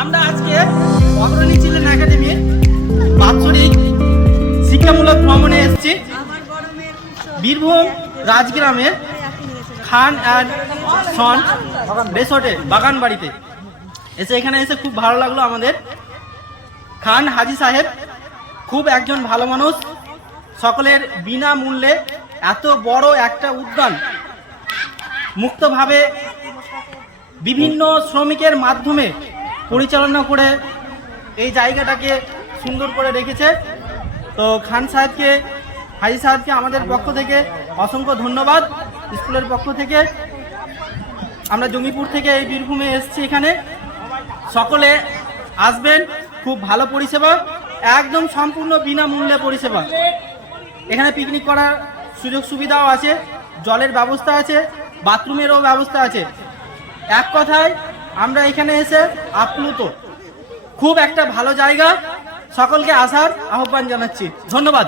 আমরা আজকে অগ্রণী চিলড্রেন একাডেমির বাৎসরিক শিক্ষামূলক ভ্রমণে এসেছি বীরভূম রাজগ্রামের খান অ্যান্ড সন রিসোর্টে বাগান বাড়িতে এখানে এসে খুব ভালো লাগলো আমাদের। খান হাজি সাহেব খুব একজন ভালো মানুষ, সকলের বিনামূল্যে এত বড় একটা উদ্যান মুক্তভাবে বিভিন্ন শ্রমিকের মাধ্যমে পরিচালনা করে এই জায়গাটাকে সুন্দর করে রেখেছে। তো খান সাহেবকে, হাজি সাহেবকে আমাদের পক্ষ থেকে অসংখ্য ধন্যবাদ। স্কুলের পক্ষ থেকে আমরা জঙ্গিপুর থেকে এই বীরভূমে এসেছি, এখানে সকলে আসবেন, খুব ভালো পরিষেবা, একদম সম্পূর্ণ বিনামূল্যে পরিষেবা। এখানে পিকনিক করার সুযোগ সুবিধাও আছে, জলের ব্যবস্থা আছে, বাথরুমেরও ব্যবস্থা আছে। এক কথায় আমরা এখানে এসে আপ্লুত, খুব একটা ভালো জায়গা। সকলকে আসার আহ্বান জানাচ্ছি। ধন্যবাদ।